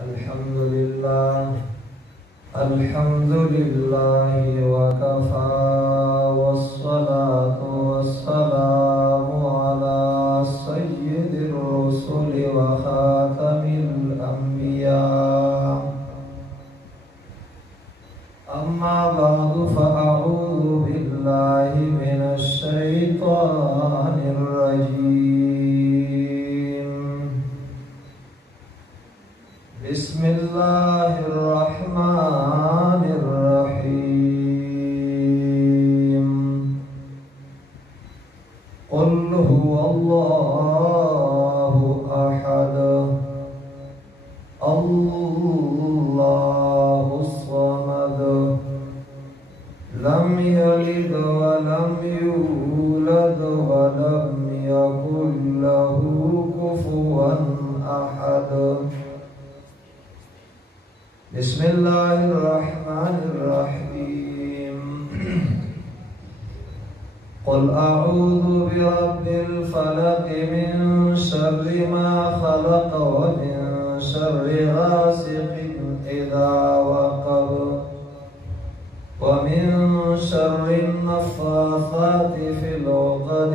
الحمد لله وكفى والصلاة والسلام على سيد الرسل وخاتم الأنبياء أما بعد فأعوذ بالله من الشيطان الرجيم بسم الله الرحمن الرحيم قل هو الله أحد الله الصمد لم يلد ولم يولد ولم يكن له كفوا أحد بسم الله الرحمن الرحيم قل أعوذ برب الفلق من شر ما خلق ومن شر غاسق إذا وقب ومن شر النفاثات في العقد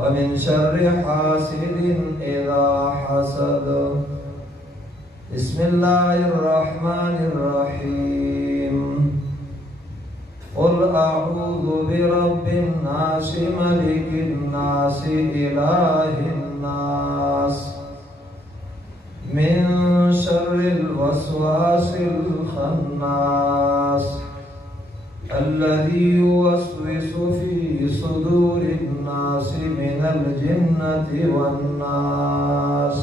ومن شر حاسد إذا حسد بسم الله الرحمن الرحيم قل أعوذ برب الناس ملك الناس إله الناس من شر الوسواس الخناس الذي يوسوس في صدور الناس من الجنة والناس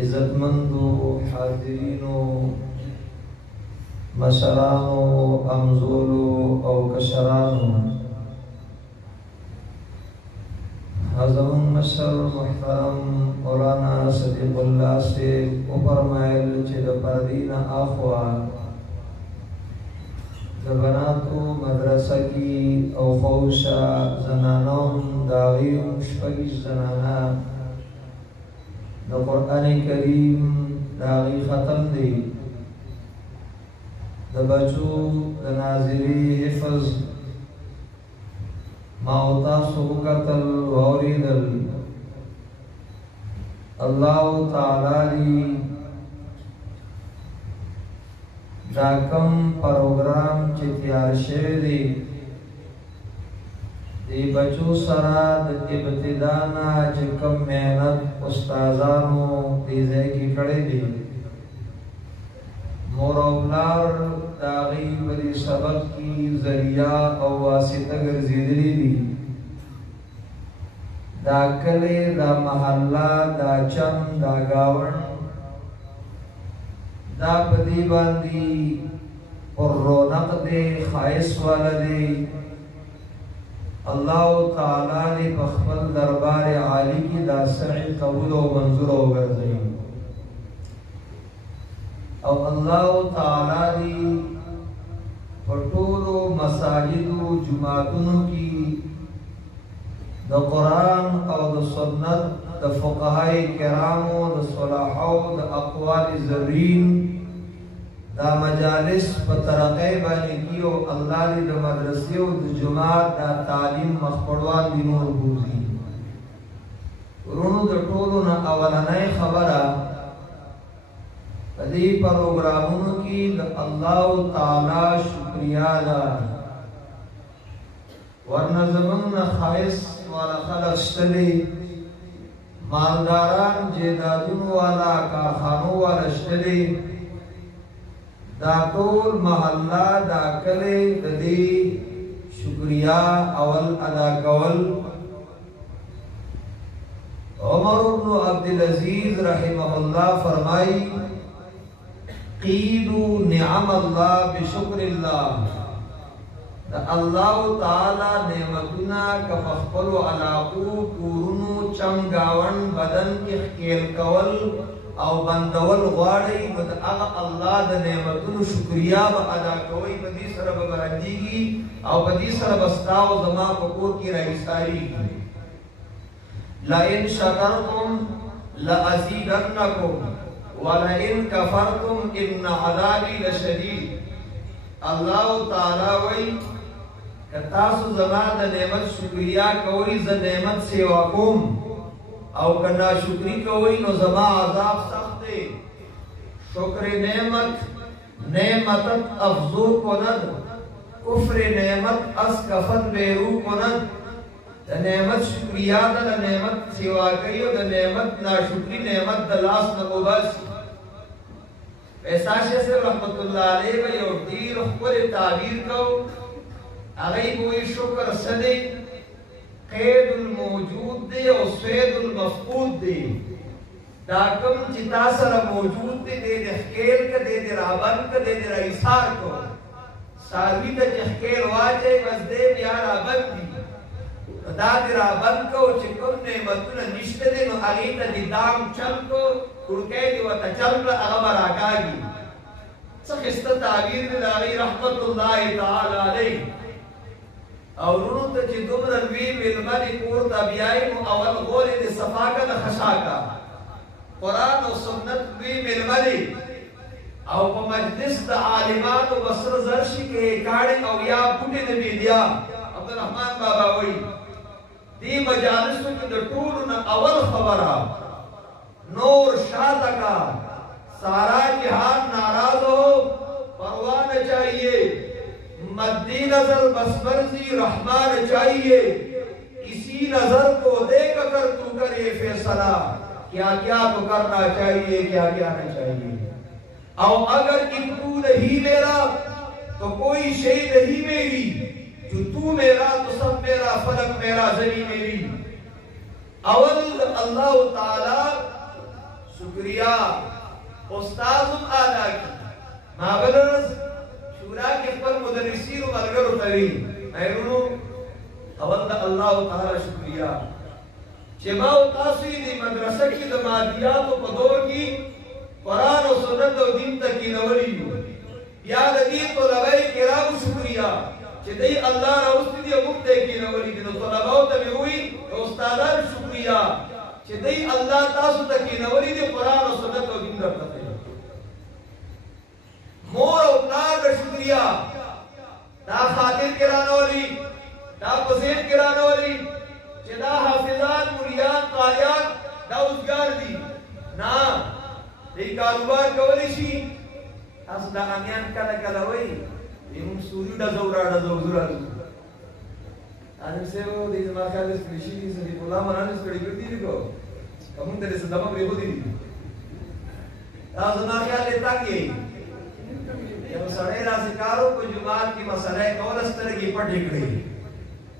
عزتمندو حاضرینو مشرانو امزولو او کشرانو حضرت مشر محترم مولانا صدیق اللہ سے فرمائل چې د پردین اخوا د بناتو مدرسه کی او خوشا زنانون داغیم شپږ زنانا د قرآن کریم داغی ختم دی د بچو د ناظری حفظ ماوتا سوکتل ووریدل اللہ تعالی دا کم پروگرام چی تیار شوی دی بچو سرا د ابتدانا چی کم محنت استازانو دیزے کی کڑی دی مور اولار داغی بری سبق کی ذریعہ او واسطہ گرزیدلی دی دا کلی دا محلہ دا چم دا گاون دا پدی باندی اور رونق دے خائص والا دے اللہ تعالیٰ نے بخبل دربار عالی کی دا سعی قبول و منظور و گرزئی او اللہ تعالیٰ نے پٹولو مساجدو جماعتنو کی دا قرآن او دا سنت دا فقہائی کرامو دا صلاحو دا اقوال زرین دا مجالس پترقی بانی کیو اللہ نے دا مدرسیو دا جماعت دا تعلیم مخبروان دی نور بوزی رونو دا ٹولو نا اولانای خبرہ دی پروگراموں کی اللہ تعالی شکریہ دا ورنہ زمن خائص والا خلق شتلی مالداران جیدادون والا کارخانوں والا شتلی دا طول محلہ دا کلی دی شکریہ اول ادا کول عمر بن عبدالعزیز رحمہ اللہ فرمائی قیدوا نعم اللہ بشکر اللہ دا اللہ تعالی نعمتنا کفخپل و علاقو کورنو چمگاون بدن کی خیل کول او بندول غواړي بد هغه الله د نعمتونو شکریا به ادا کوي په دې سره به برنديږي او په دې سره بستاو زما په کور کې راځي लइन शकरतुम लअज़ीदन्नकुम वलइन कफरतुम इन्न अज़ाबी लशदीद। अल्लाह ताला वही कि तासु ज़मा द नेमत शुक्रिया कोई ज़ नेमत सेवा कुम और कन्ना शुक्री कोई नो ज़मा अज़ाब सख्ते। शुक्र नेमत नेमतत अफजू कुनद कुफ्र नेमत अस्कफत बेरू कुनद। द नेमत शुक्रिया द नेमत सेवा कई और द नेमत ना शुक्री नेमत द लास न बस। ऐसा से रहमतुल्लाह अलैहि व यौदीर खुल ताबीर को अगई कोई शुक्र सदे कैदुल मौजूद दे और सैदुल मफकूद दे। दाकम चितासर मौजूद दे दे खेल के दे राबन के दे रईसार को सारवी द खेल वाजे बस दे प्यार राबन दी दाद राबन को चिकुन ने मतुन निश्ते दे नो अगई द दिदाम चल को उड़के दे व तचल अगबर आकागी सखिस्त ताबीर दे अगई रहमतुल्लाह ताला अलैहि। और उन्होंने तो जिद्दुम रनवी मिलमनी कोर तबियाई मुअवल गोले दे सफाका द खशाका कुरान और सुन्नत भी मिलमनी और वो मजलिस द आलिमान और बसर जर्शी के काड़े और या बुटे ने भी दिया अब्दुल रहमान बाबा वही दी मजालिस की द टूर न अवल खबरा नूर शाद का सारा जहान नाराज हो परवाह न चाहिए मद्दी नजर बसमर्जी रहमान चाहिए। इसी नजर को देख कर तू करे फैसला क्या क्या तो करना चाहिए क्या क्या नहीं चाहिए। और अगर कि तू नहीं मेरा तो कोई शे नहीं मेरी। जो तू मेरा तो सब मेरा फलक मेरा जनी मेरी। अवल अल्लाह ताला शुक्रिया उस्ताद आदा की माबलस शुरा के पर मुदरिसीन मलगर उतरी मैरूनो अवल अल्लाह ताला शुक्रिया जमा तासी दी मदरसा की दमादियात और पदोर की कुरान और सुन्नत और दीन तक की नवली या लगी तो लवाई किराम शुक्रिया चिदई अल्लाह रउस्ती दी मुक्ते की नवली दी तो लबाओ तभी हुई उस्तादान शुक्रिया चिदई अल्लाह तासु तक की नवली दी कुरान और सुन्नत और दीन तक मोर औलाद का शुक्रिया दा खातिर किरानोली दा पसेन किरानोली जदा हाफिजान मुरियान कारियान दा उजगार दी ना दे कारोबार कवली शी असदा अमियान कला कला वही हम सूर्य दा जोरा आने से वो दे माखा दे स्पेशली से बोला मनाने स्टडी करती थी को हम तेरे से दमा प्रेम दी आज ना क्या लेता के जब सड़े राशिकारों को जुमात की मसले कौलस तरह की पढ़ लिख रही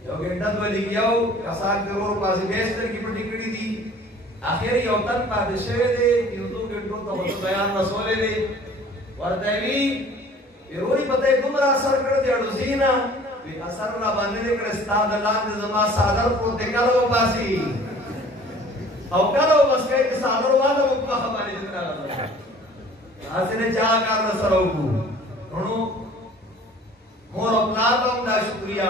यो गेंडत वाली गयाओ कसार करोड़ पास बेस्तर की पढ़ लिख रही थी आखिर यो तन पादशे दे युदो गेंडो तो बयान रसूले दे वरदेवी इरोरी पता है गुमरा असर कर दे अडुसीना वे असर ना बनने कर उस्ताद अल्लाह ने जमा सादर को देखलो पासी और करो बस के सादर वाला मुक्का हमारे जितना आसने जा कर सरऊ उनो मोर औलादों दा शुक्रिया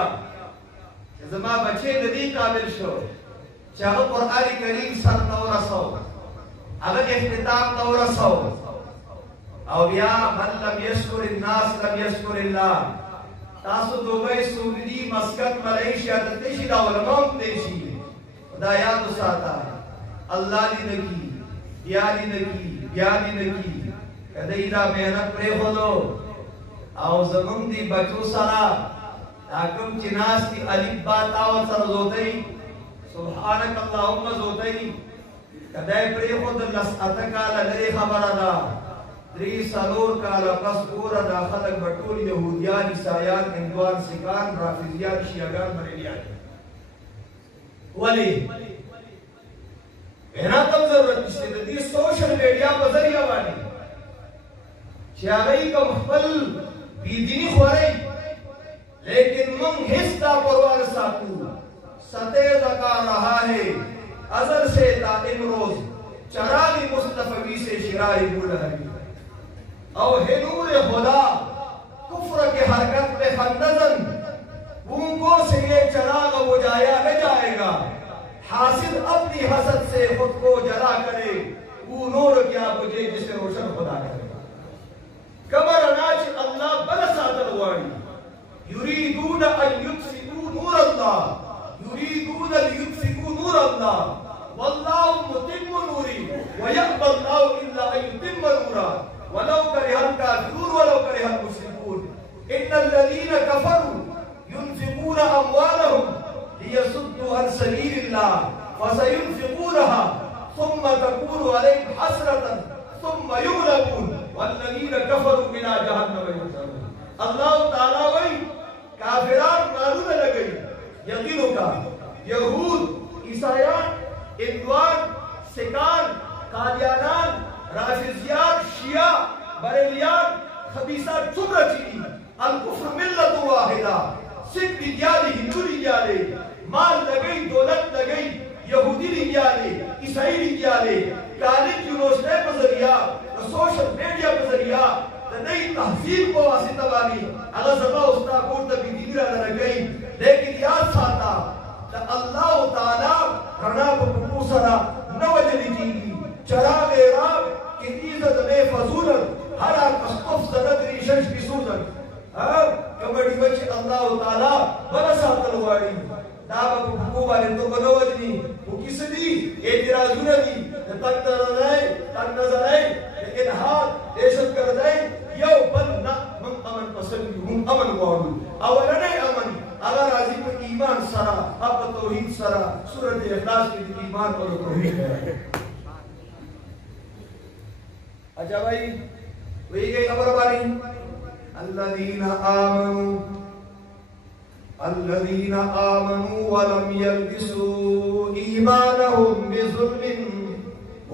जमा बच्चे नदी काबिल शो चाहो कुरान करीम सर नौरसो अगर इख्तिताम नौरसो और या मन लम यशकुर الناس लम यशकुर अल्लाह तासु दुबई सऊदी मस्कत मलेशिया ततिशी दा उलमा देशी खुदाया तो साता अल्लाह दी नकी या दी नकी कदैरा मेहनत प्रे होलो आओ जमम दी बचो सारा ताकम चिनास की अलिफ बा ताव सर जोतई सुभानक अल्लाहुम्मा जोतई कदै प्रे खुद लसअतका लरे खबरदा त्रि सलोर का लकसपूर दा खलक बटूल यहूदियान ईसायान हिंदुआन सिकान राफिजियान शियागान बरेलियान वली मेरा तब जरूरत इससे दी सोशल मीडिया पर जरिया वाली शागई का महफल बीदीनी खोरे लेकिन मंग हिस्सा परवार साकू सतेज का रहा है अजल से ता इमरोज चरागी मुस्तफवी से शिराई बुलहरी और हे नूर खुदा कुफ्र के हरकत में खंदजन बूंगों से ये चराग बुझाया न जाएगा हासिद अपनी हसद से खुद को जला करे, वो नूर क्या बुझे जिसे रोशन खुदा करेगा। कमर अनाज अल्लाह बरसातल वाणी, युरीदून अन युत्सिकू नूर अल्लाह, युरीदून अन युत्सिकू नूर अल्लाह, वल्लाहु मुतिम्मु नूरी व यअबा अल्लाहु इल्ला अन युतिम्मा नूरा वलौ करिहल काफिरून वलौ करिहल मुश्रिकून। इन्नल लज़ीना कफरू युनफिकून अम्वालहुम लियसुद्दू अन सबीलिल्लाह फसयुनफिकूनहा सुम्मा तकूनु अलैहिम हसरतन सुम्मा युग़लबून वल्लज़ीना कफरू इला जहन्नम युहशरून। अल्लाह ताला वही काफिरान मालूम लगई यकीनों का यहूद ईसायान इंदवान सिकान कादियानान राफिजियान शिया बरेलियान खबीसा चुमरा चीनी अल कुफ्र मिल्लत वाहिदा सिख दियाले हिंदू दियाले माल लगई दौलत लगई यहूदी दियाले ईसाई दियाले कॉलेज यूनिवर्सिटी के जरिया सोशल मीडिया के जरिया नई तहजीब को वासिता वाली अगर सदा उसका कोट तक दीनी रह गई। लेकिन याद साथा अल्लाह ताला करना पूसरा नवजली की चरागे राब की इज्जत में फजूलत हरा कस्तफ सनद रिशश की सूरत कबड्डी बच्चे अल्लाह ताला बरसा तलवारी दावा को वाले तो बनवजनी वो किसदी एतराजुन दी तक नजर आए लेकिन हाथ देशत कर दे यो बन्ना मन अमन पसंद हूं अमन वाडू अवलने अमन अगर राजी पर ईमान सरा अब तौहीद सरा सूरत इखलास की ईमान और तौहीद है। अच्छा भाई वही गई खबर वाली अल्लज़ीना आमनू वलम यल्बिसू ईमानहुम बिज़ुल्मिन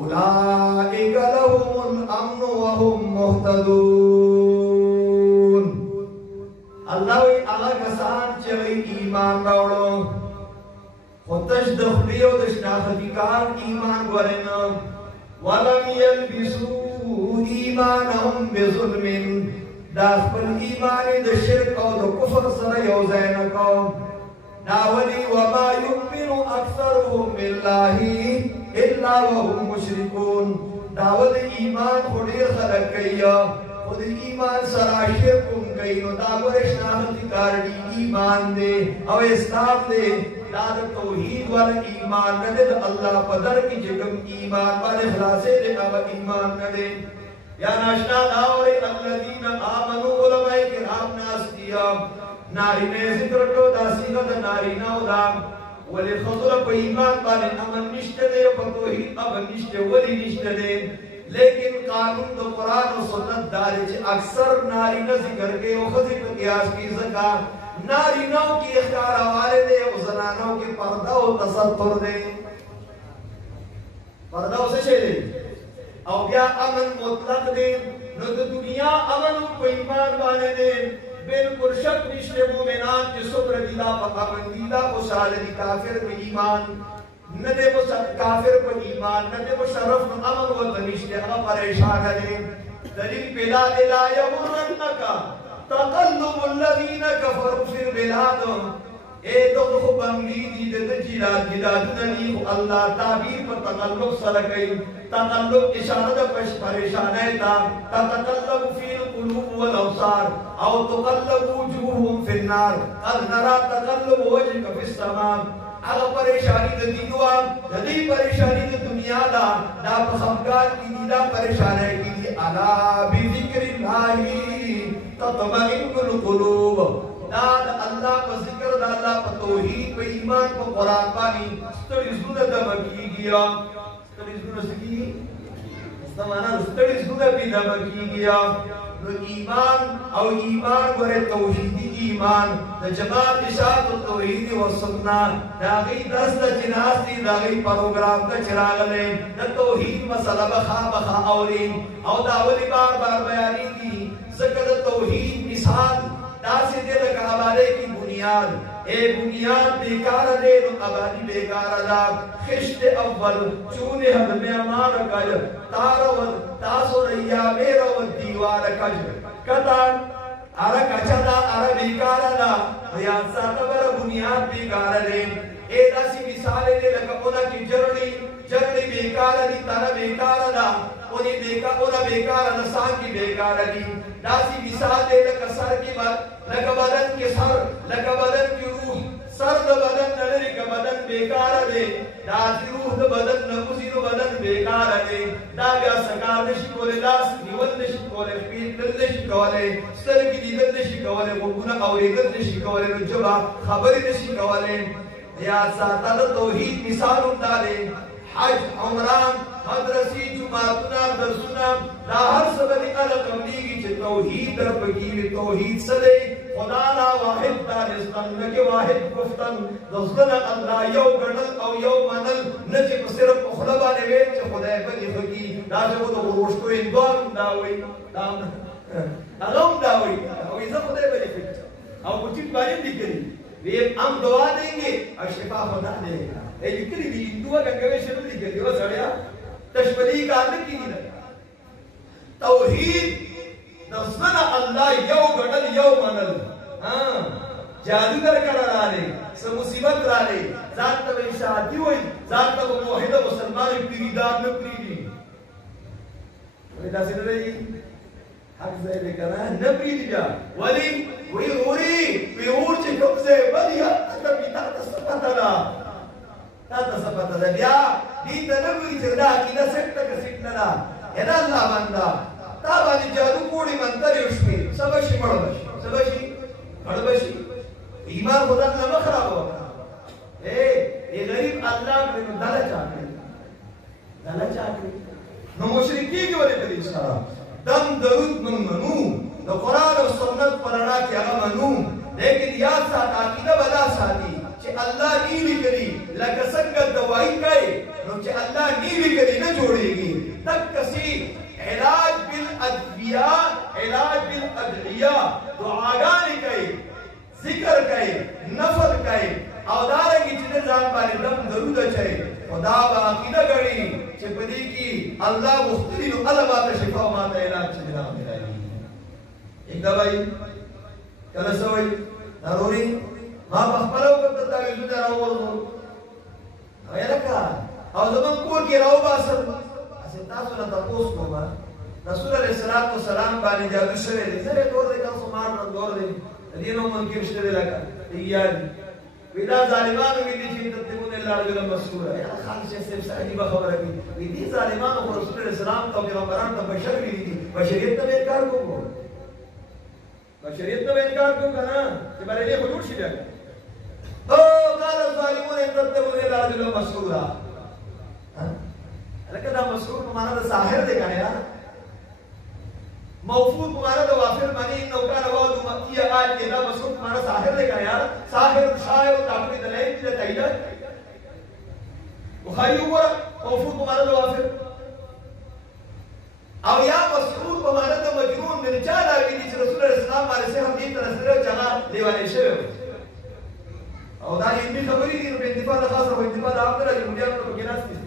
उलाइका लहुमुल अम्नु व हुम मुहतदून। अल्लाह अलग कसान चले ईमान रावड़ो खुदश दखलियो दशनाखतिकार ईमान वरना वलम यल्बिसू ईमानहुम बिज़ुल्मिन दाखल ईमानी द शिर्क और द कुफ्र सर यौज़ैन को दावली वमा युमिनु अक्सरुहुम बिल्लाहि इल्ला वहुम मुशरिकून। दावल ईमान खुदीर खलक गया खुद ईमान सरा शिरकुम गई नो दावर शनाहती कारडी ईमान दे और इस्लाम दे दाद तौहीद वाला ईमान न दे अल्लाह पदर की जगम ईमान वाले खलासे दे अब ईमान न दे या नाशना दावरे अल्लज़ीना आमनू उलमाए किराम नास दिया नारी ने जिक्र तो दासीगत नारी ना उदाम वले खजुर पे ईमान वाले अमन निष्ठे दे तौहीद अब निष्ठे वली निष्ठे दे। लेकिन कानून तो कुरान और सुन्नत दारे अक्सर नारी न जिक्र के वो खजी पे कियास की सका नारी नौ की इख्तियार हवाले दे वो जनानों के पर्दा और तसत्तुर दे पर्दा उसे छेड़े और क्या अमन मुतलक दे न तो दुनिया अमन को ईमान वाले दे बिल्कुल शक निश्चय मोमिनान के सुब्र दिला पकामन दिला वो साले काफिर में ईमान न दे वो काफिर पर ईमान न दे वो शरफ अमन व तनिश्ते अगर परेशान है दलील पेला दिला यमुरन्नका तक़ल्लुबुल लज़ीना कफ़रू फिल बिलाद ए तो बंगली दी दे जिलाद नली अल्लाह ताबीर पर तक़ल्लुब सर गई तक़ल्लुब इशारा द परेशान है ता तक़ल्लुब फिल कुलूब वल अबसार औ तक़ल्लुबु वजूहुम फिन नार अल नरा तक़ल्लुब वजहिका फिस समा। अगर परेशानी द दीनुआ जदी परेशानी द दुनिया दा ना खफगार की दा परेशान है की अला बि ज़िक्रिल्लाहि तत्मइन्नुल कुलूब दाद अल्लाह का जिक्र दा अल्लाह पर तौहीद पे ईमान को कुरान पानी स्टडी सुनत दमकी गया स्टडी सुनत सकी समाना स्टडी सुनत भी दमकी गया तो ईमान और ईमान वरे तौहीदी ईमान द जमात इशात तौहीद व सुन्नत दागी दर्स द जिनास दी दागी प्रोग्राम का चिराग ले द तौहीद मसला बखा औरी और दावली बार बयानी दी ज़िक्र तौहीद मिसाल दासी दे लगा हवाले की बुनियाद ए बुनियाद बेकार दे तो आबादी बेकार दा खिश्त अव्वल चूने हद में अमार कज तारवत तासो रैया मेरा व दीवार कज कतान आरा कचदा आरा बेकार दा या सातवर बुनियाद बेकार दे اے داسی مثال دے لگا اونا کی جرڑی بیکار دی تانا بیکار دا اونا بیکار دا سان کی بیکار دی داسی مثال دے لگا سر کی بات لگا بدن کے سر لگا بدن کی روح سر دا بدن نلری کا بدن بیکار دے داسی روح دا بدن نموزی دا بدن بیکار دے دا بیا سکار نشی کولے لاس نیون نشی کولے خبیر دل نشی کولے سر کی دیدن نشی کولے غرگونا اوریدن نشی کولے رجبا خبری نشی کولے یا ساتا دا توحید مثال اندالے حج عمران مدرسی جماعتنا درسنا دا ہر سبنی علقم لیگی چھے توحید در پکیوی توحید صدے خدا نا واحد دانستان نکے واحد گفتن دزدن اللہ یو گرنل او یو منل نچے پسرم اخلبا نوے چھے خدای بلی خکی دا چھے وہ دا غروشتو اندوام داوئی اغم داوئی اوی زم خدای بلی خکی او کچھت باریم دکری ویم ہم دعا دیں گے اور شفا خدا دے گا اے لکلی دی اندوہ گنگوے شروع دی گئی وہ سڑیا تشبری کا عدد کی نہیں توحید نصدن اللہ یو گڑل یو منل جادوگر کرا رالے سب مصیبت رالے ذات تب شادی ہوئی ذات تب موحدہ مسلمان پیریدار نپریدی ویدہ سن رہی حق زیدے کرنا نپریدی جا ولی وی غوری وی غور چی کم سے بدیا تبی تا تصفتنا بیا دیتا نبوی چردا کی دا سکتا کا سکنا اینا اللہ بندہ تا بانی جادو کوڑی منتر یوشمی سبشی مڑبشی ایمان خدا نمہ خراب ہوگا یہ غریب اللہ کے دالا چاکری نو مشرکی کی ولی پر اشارہ دم درود من منو نو قرآن و سنت پرنا کیا منو لیکن یاد ساتھ آقیدہ بدا ساتھی چھے اللہ نیوی کری لکہ سنگت دوائی کئے نو چھے اللہ نیوی کری نہ جوڑے گی تک کسی علاج بالادویاء علاج بالادعیاء دعاگانی کئے ذکر کئے نفر کئے او دارنگی چھنے زان پانی دم درود چھے خدا با عقیدہ گڑی چھے پدی کی اللہ مختلف علمات شفا ماتا علاج چھے جناب ملائی ایک دوائی کلسوئی ضروری ما بخبرو کتا تاویزو در آور دو اویا لکا او زمان کور کی راو باسر اسی تاسو نا تپوس کو با رسول علیہ السلام بانی جادو شوئے دی زرے دور دے کنسو مارن دور دے دینو منکر شتے دے لکا تیاری ویدہ ظالمانو ویدی چیتا تیمون اللہ رجل مسئولہ یا خالی شیخ سیب سعیدی بخبر رکی ویدی ظالمانو کو رسول علیہ السلام تا پیغمبران تا بشر ویدی دی بشریت تا بیرکار کو کو بشریت تا بیرکار کو کنا کہ بارے لئے خلوٹ شی بیاگا قال الظالمون ان تتبعون الا رجلا مسحورا لکه دا مسحور کو معنی دا ساحر دے گا موفود کو معنی دا وافر معنی انہو کان وعدو مکیہ آج کے دا مسحور کو معنی ساحر دے گا ساحر شاعر و تعبیر دلائم کی دا تحیلہ بخاری ہوا موفود کو معنی دا وافر او یا مسحور کو معنی دا مجنون من چاہ داوی دی رسول اللہ السلام مارے سے ہم دین تنسلے و چاہاں لیوانے شوئے او دا علمی خبری دی رو انتفاع دا خاص رو انتفاع دا عام کرا جو مجھے اپنا بگیناس کسی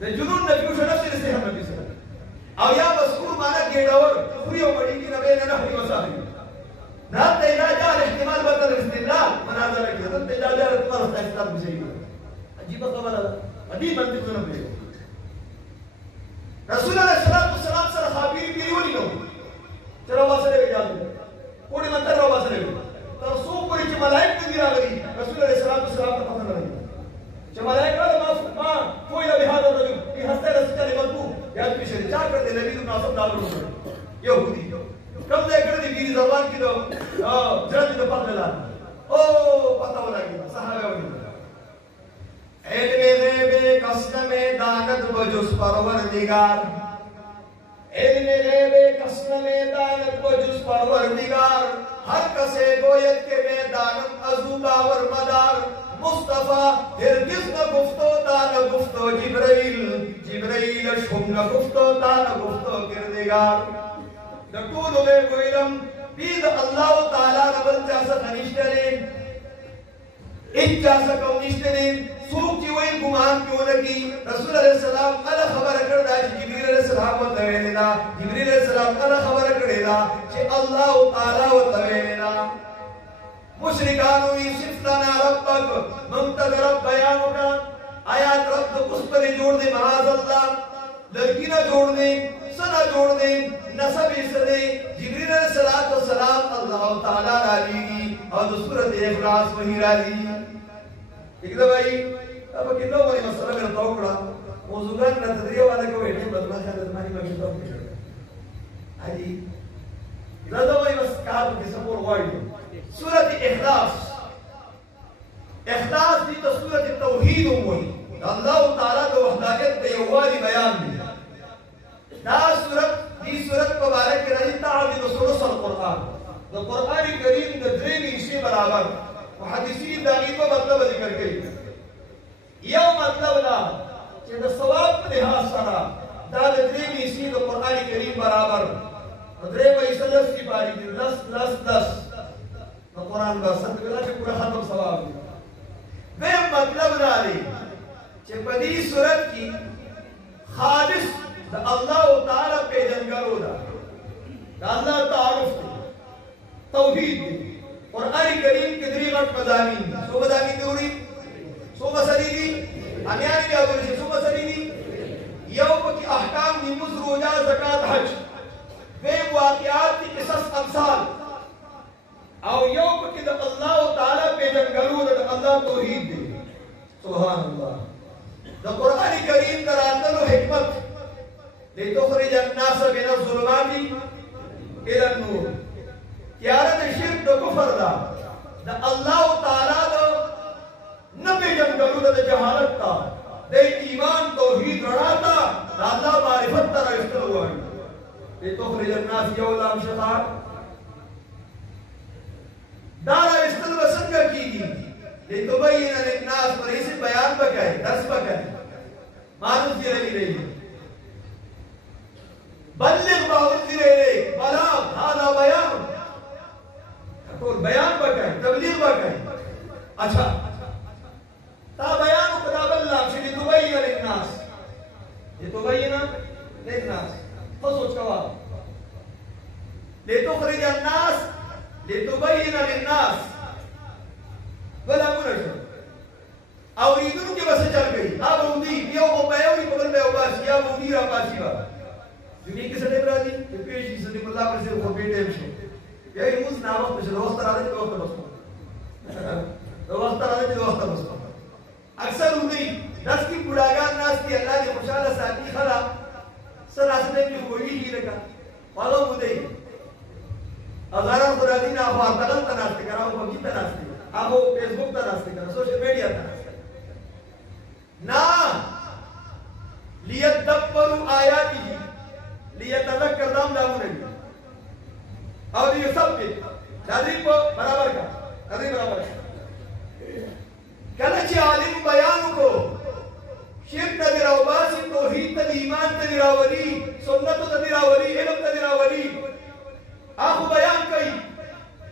دا جنون نفیوش نفسی رسی ہم نبی سر او یا مسکور مانا گیڑاور خوری و بڑی کی نبی نحوی مساحی نات تا جال احتمال بطر استدلال مناظرہ کی حضرت جال احتمال رستا استدلال بشئی عجیب خبر اللہ عجیب منطق سنم دے رسول اللہ السلام سر خابیر پیونی نو چرا واسرے بجال دے کوڑی منتر رو واسرے بجال ترسو پوری چھ ملائک تنگی آگری رسول علیہ السلام تا پسند رہی چھ ملائک رہا ما کوئی نبی حاضر رجل کی ہستے رسول علیہ مطبوع یاد پیشے چار کرتے نبی دو ناصب دالو رسول یہودی کم دے کردی بیری زبان کی دو جرد دو پاک دلان پتہ ہو لگی صحابہ ہوئی علم غیب قسم دانت بجس پروردگار علم غیب قسم دانت بجس پروردگار ہر کسے گویت کے میدانم ازو باور مدار مصطفیٰ ہرگز نہ گفتو تا نہ گفتو جبرائیل شم نہ گفتو تا نہ گفتو کردگار نکولو بے کوئلم بید اللہ تعالیٰ ربل جاسا خنشترین ایک جاسا کونشترین سوک چی وئی گمان کیوں لگی رسول علیہ السلام اللہ خبر کردہ چی جبریل علیہ السلام و تویننا جبریل علیہ السلام اللہ خبر کردہ چی اللہ تعالیٰ و تویننا मुशरिकानो सिफ लना रब्बक मुंतद रब बयान का आयात रब तो उस पर जोड़ दे माअल्लाह लड़की ना जोड़ दे सना जोड़ दे नसब इसने जिब्रील अलैहिस्सलाम तो सलाम अल्लाह ताला राजी और सूरत इखलास वही राजी एक दो भाई अब किलो वाली मसला मेरा तोकड़ा मौजूदान ना तदरिया वाले को बैठे बदमा खाने तुम्हारी मगी तो हाजी इधर भाई बस कार के सपोर्ट वाइड सूरत इखलास इखलास दी तो सूरत तौहीद हुई अल्लाह ताला तो वहदानियत पे यवाली बयान दिया ना सूरत दी सूरत मुबारक के रजी ताअदीद सुलुसल कुरान तो कुरान करीम के द्रेमी से बराबर मुहद्दिसीन दानी को मतलब जिक्र करी यो मतलब ला कि द सवाब लिहाज सरा दा द्रेमी से तो कुरान करीम बराबर द्रे में इसलस की बारी थी लस तो कुरान का सद बिला के पूरा खत्म सवाब वे मतलब ना रे कि बदी सूरत की खालिस अल्लाह ताला पे जंगल होगा अल्लाह तारुफ तौहीद और अली करीम के दरीगत मदानी सो मदानी दूरी सो मसलीदी अनियानी क्या बोले सो मसलीदी यौम की अहकाम की मुज रोजा ज़कात हज वे वाक़ियात की किसस अमसाल और यौम की अल्लाह ताला पे जंगल होगा अल्लाह तौहीद दे सुभान अल्लाह द कुरान करीम का रातल हिकमत लितुखरिज अन्नास मिन ज़ुलुमाति इला नूर क्यारत शिर्क द कुफर दा द अल्लाह ताला द नबी जंगलू द जहालत ता दे ईमान तौहीद रणाता द अल्लाह मारिफत ता इस्तलवा लितुखरिज अन्नास यौलाम शफा दारा इस्तलवा संग कीगी लितुबय्यिन लिन्नास पर इसे बयान बकाए दर्स बकाए मानुस की रही बल्लिग मा उनज़िल इलैक बलाग हादा बयान तो बयान बकाए तबलीग बकाए अच्छा ता बयान खुदा बल्ला लितुबय्यिन लिन्नास लितुबय्यिन लिन्नास तो सोच कवा लितुखरिज अन्नास लितुबय्यिन लिन्नास बला मुनशर और इधर के बस चल गई अब उदी यो वो मैं बगल में उबास या उदी रा पासीवा दुनिया के सदे ब्राजी के पेश की सदे अल्लाह पर से वो बेटे में यही मुझ नाम पे से दोस्त रादे दोस्त बस दोस्त रादे दोस्त बस अक्सर उदी 10 की बुढ़ागार नास की अल्लाह के खुशाला साथी खला सरासने की कोई ही लगा मालूम उदी अगर खुदा दी ना हो तगल तनास कराओ बगी तनास आहो फेसबुक ता रास्ते का सोशल मीडिया ता ना लियदब्बरु आयातिही लियतज़क्कर नाम लागू नहीं और ये सब के नाज़रीन को बराबर का नाज़रीन बराबर कलच आलिम बयान को शिर्क तदिरावली तौहीद तद ईमान तदिरावली सुन्नत तदिरावली इल्म तदिरावली आखु बयान कई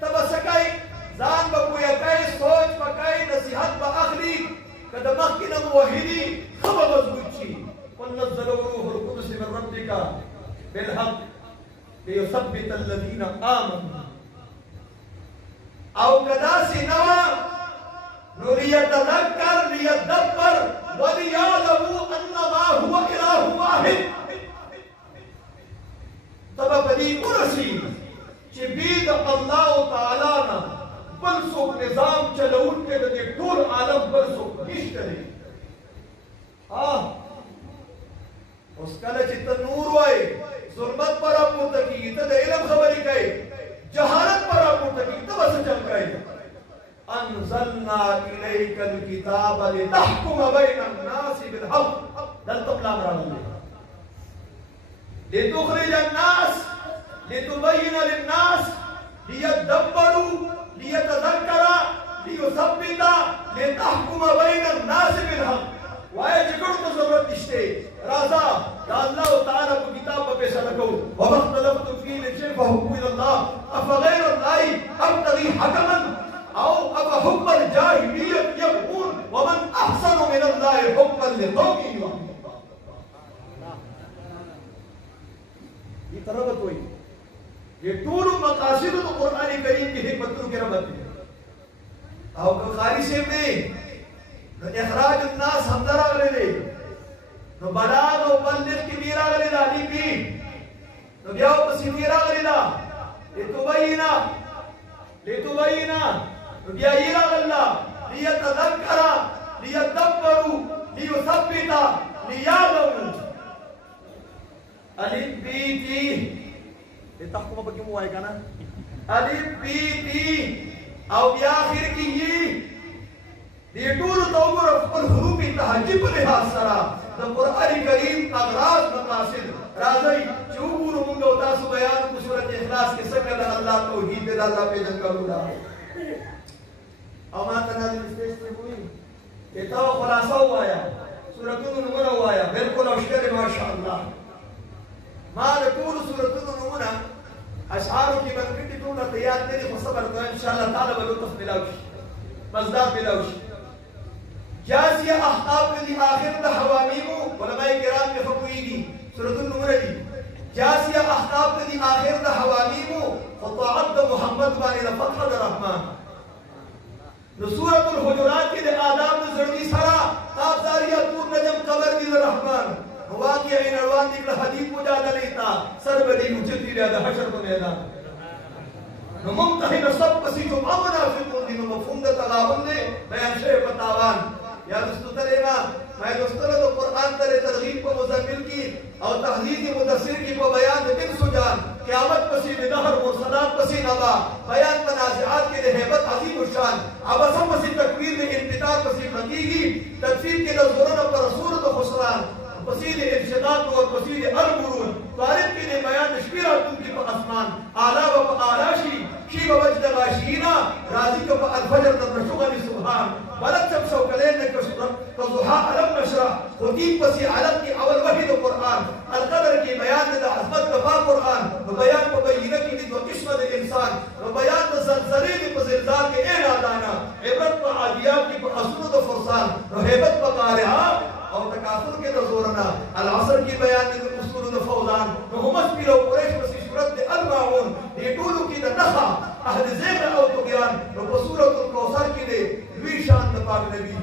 तब सकाई जान बकुया कई सोच बकाई नसीहत बअखली कदमक की मुवहिदी खबर मजबूती वनज़ल रूहुल कुदस मिन रब्बिका बिलहक लियुसब्बित अल्लज़ीना आमनू औ कदा से नवा नुलियतज़क्कर लियदब्बर वलियअलमू अन्नमा हुवा इलाहु वाहिद तब बदी कुरसी चिबीद अल्लाह ताला ना बलसो निजाम चलौन के दे टूर आलम बलसो निश्चले उसका चित्त नूर वाए जुल्मत पर आप मुतकी तद इल्म खबरी कहे जहालत पर आप मुतकी तब से चल गए अनज़लना इलैकल किताब लितहकुम बैनन नास बिल हक़ दल तबला मराले लितुखरिजन नास लितुबय्यिन लिन्नास लियदब्बरू लियतज़क्करा लियुसब्बिता लितहकुम बैनन नास बिल हक़ वाए जिक्र तो जरूरत निश्ते राजा अल्लाह ताला को किताब पे सलको वमख्तलफतु फी लिशै फहुक्मु इलल्लाह अफगैर अल्लाहि अब्तगी हकमन औ अफहुक्म जाहिलियत यबून वमन अहसनु मिनल्लाहि हुक्मन लिकौमि युमिनून ये तरबत हुई ये टूर मकासिद तो कुरान करीम की हिकमत के रबत है او که خاری شیب دی نو اخراج الناس حمزه راغلی دی نو بلاغ او بلغ کی بھی راغلی دا الف بھی نو بیا په سیفی راغلی دا لتبینا نو بیا یې راغلا لیتذکر لیدبروا لیثبت لیعلموا الف بی تی تحکم پکې مو وای کنه الف بی تی او بیا اخر کې یې دې ټول توګه خپل حروف تهجد په لحاظ سره د قران کریم اغراض مقاصد راځي چې وګورو موږ او تاسو بیان کو سورۃ اخلاص کې څنګه د الله توحید د الله پیژن کولو او ما تنازل استشته وي ته خلاصو وایا سورۃ النور وایا بالکل اشکر ماشاءالله ما د ټول سورۃ النور اشعار کې باندې ټول تیار دي خو صبر کوئ ان شاء الله تعالی به لطف ملاوي مزدار ملاوي جاسیہ احقاب دی آخر دا حوامیمو علماء کرام میں فقویگی سورۃ النور دی جاسیہ احقاب دی آخر دا حوامیمو خطاعت دا محمد بانی دا فتح دا رحمان نو سورۃ الحجرات کی دے آداب دا زردی سرا تاب زاریہ تور نجم قبر دی دا رحمان واقعی اینروان دیکھلا حدیث مجادہ لیتا سر بدی مجد دی دا حشر کو میدان نو ممتحن سب پسی جو منافقون دی نو مفہوم دا تغابن دے بیان شیع فتاوان یا دوستو تلیما میں دوستو تو قرآن تلے ترغیب کو مزمل کی اور تحدید مدثر کی کو بیان دے بن سجان قیامت پسی ندہر مرسلات پسی نبا بیان منازعات کے لئے حیبت عظیم الشان عباسم پسی تکویر دے انتدار پسی حقیقی تدفیر کے نظرون پر رسول و خسران پسی دے انشداد اور پسی دے القرون طارق کے لئے بیان شبیرہ تم کی پا اسمان آلہ و پا آلاشی شیب وجد غاشینا راضی کو پا الفجر نبرشغنی سبحان بلد شب شوکلین نکشرت فضحا علم نشرح خطیب پسی علم کی اول وحید قرآن القدر کی بیان دا عظمت دفا قرآن و بیان پا بینہ کی دید و قسمت انسان و بیان دا زلزلی دی پا زلزال کے اے نادانا عبرت پا عادیات کی پا اسود و فرسان و حیبت پا قارعا اور تکاثر کے دزورنا العصر کی بیان دی اصول دا فوزان و همس پیلو قریش پسی شرط دی المعون دی طولو کی دا نخا اہل زیغ او تغیان و بصورت القوصر کی دے لوی شان دا پاک نبی